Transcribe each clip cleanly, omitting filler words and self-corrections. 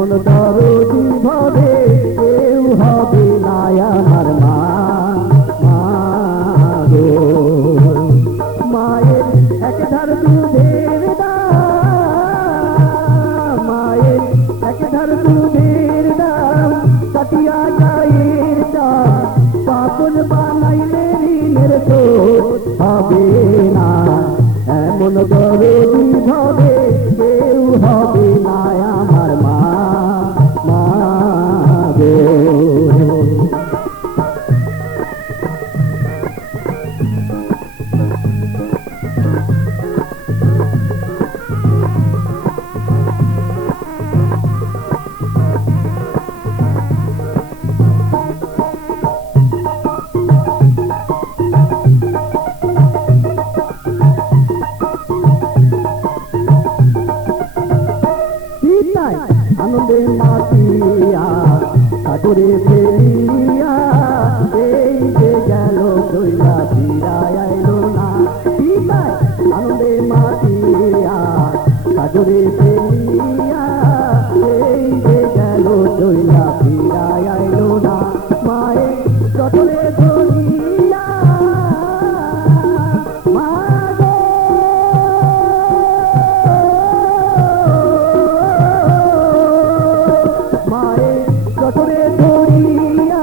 এমন দরদি ভাবে কেউ হবে না আমার মা। মা গো মায়ের এক ধার দুধের দাম, মায়ের এক ধার দুধের দাম কাটিয়া গায়ের দাম, পাপন বানাইলে ঋণের শোধ হবে না। এমন দরদি ভাবে কেউ হবে না আমার মা। মা গো আনন্দে মাতিয়া সাগরে ফেলিয়া এই যে গেল দইলা ফিরা আইলো না। আনন্দে মাতিয়া সাগরে ফেলিয়া এই যে গেল দইলা ফিরা আইলো না। মায়ের চটলে ধরিয়া জঠরে ধরিয়া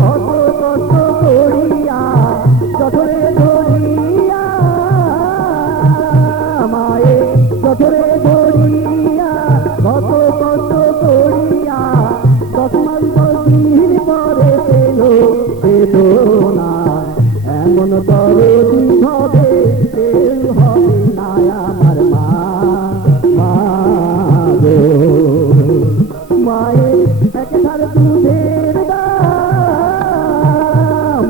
কত কষ্ট করিয়া, জঠরে ধরিয়া মায়ে জঠরে ধরিয়া কত কষ্ট করিয়া 10 মাস 10 দিন পরে পেল বেদনা। এমন দরদি হবে কেউ হবে না আমার মা। মা গো মায়ের এক ধার দুধের দাম,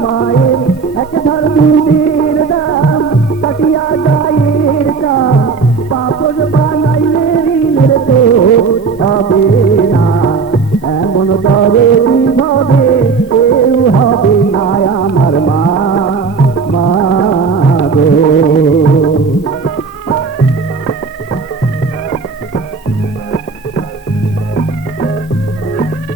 মায়ের এক ধার দুধের দাম কাটিয়া গায়ের দাম, পাপন বানাইলে ঋণের শোধ হবে না। এমন দরদি ভাবে কেউ হবে না আমার মা। মা গো